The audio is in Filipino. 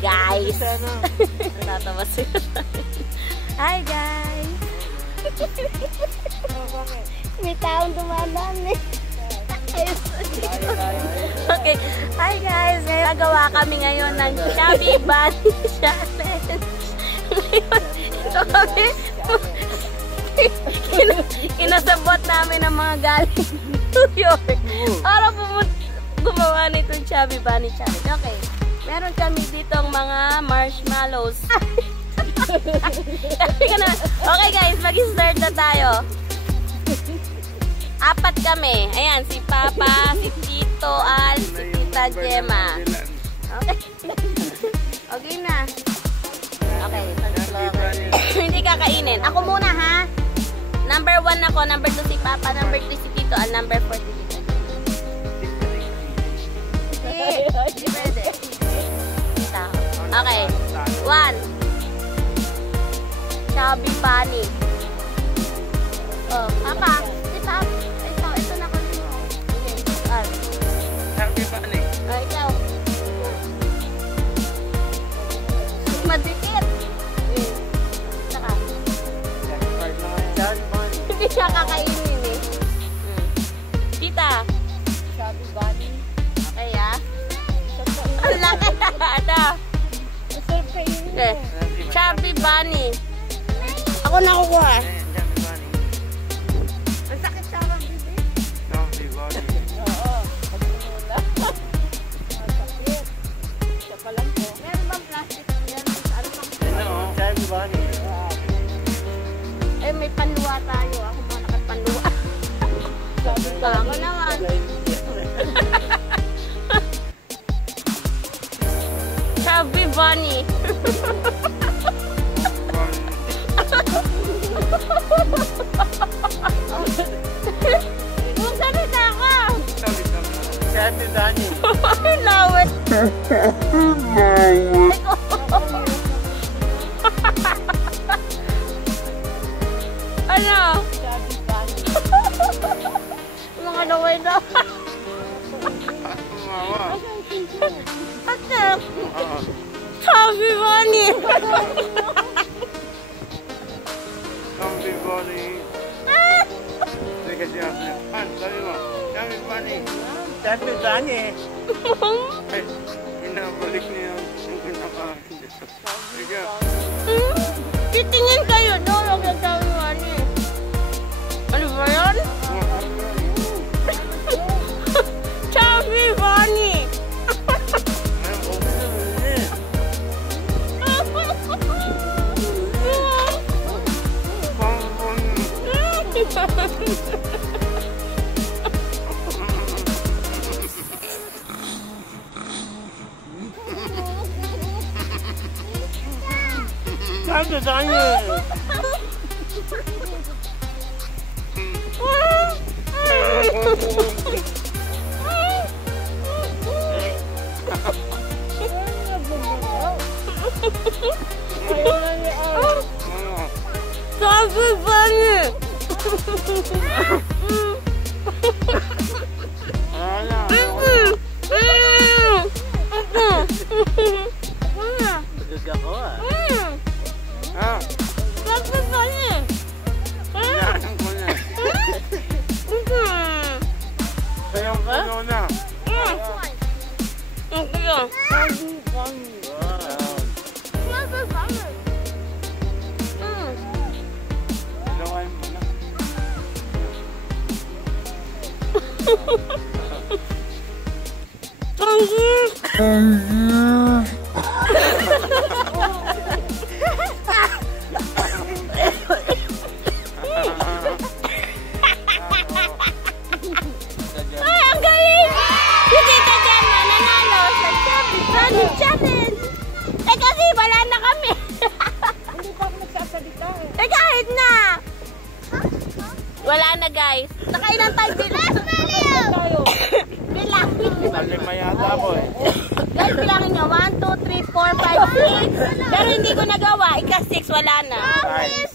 Guys. Natatawa sila. Hi guys. May taong dumadaan eh. Okay. Hi guys. Nagawa kami ngayon ng Chubby Bunny Challenge. Ito kami. Kinasabot namin ng mga galing New York para gumawa nitong Chubby Bunny Challenge. Okay. Meron kami ditong mga marshmallows. Okay guys, mag-start na tayo. 4 kami. Ayan, si Papa, si Tito Al, si Tita Gemma. Okay. Okay na. Okay. Hindi kakainin. Ako muna ha. Number 1 ako, number 2 si Papa, number 3 si Tito Al, number 4 si Tita Gemma. Hindi pwede. Okay. 1. Chubby Bunny. Oh, Papa. Ito na ko nito. Chubby Bunny. Oh, ikaw. Madikit. Saka. Hindi siya kakainin eh. Tita. Chubby Bunny. Okay ah. Ang laki na. Ito. Okay. Chubby Bunny. Ako nakukuha. Ang sakit sa akin, bibi. Chubby Bunny. Oo. Magsimula. Masakit. Siya pa lang po. Meron bang plastic yan? Ano bang? Chubby Bunny. Eh, may panluwa tayo. Ako mga nakapanluwa. Ako naman. Chubby Bunny. Magsalita ka. Chubby Bunny. Lawit. Ano? Chubby Bunny. Mga laway na. At Chubby Bunny. Chubby Bunny. Teka siya. Sabi mo. Chubby Bunny. Chubby Bunny. Ay, inabalik niya yung pinakain dito. Sige. Titingin kayo doon. Huwag yung Chubby Bunny. Ano ba yun? Chubby Bunny. Chubby Bunny. Chubby Bunny. Nagag ako ah. Chubby Bunny. Kailangan ko na. Kaya ko na. Okay lang. Chubby Bunny. Chubby Bunny. Ilawan mo na. Ay, ang galing! Si Tita Gemma nanalo sa Chubby Bunny Challenge. Eh kasi wala na kami. Hindi pa ako nagsasalita eh. Eh kahit na. Wala na guys. Nakailan tayo bilang? Tayo. Bilang. Lima yata ako eh. Guys, bilangin nyo. 1, 2, 3, 4, 5, 6. Pero hindi ko nagawa. Ika 6, wala na. Five.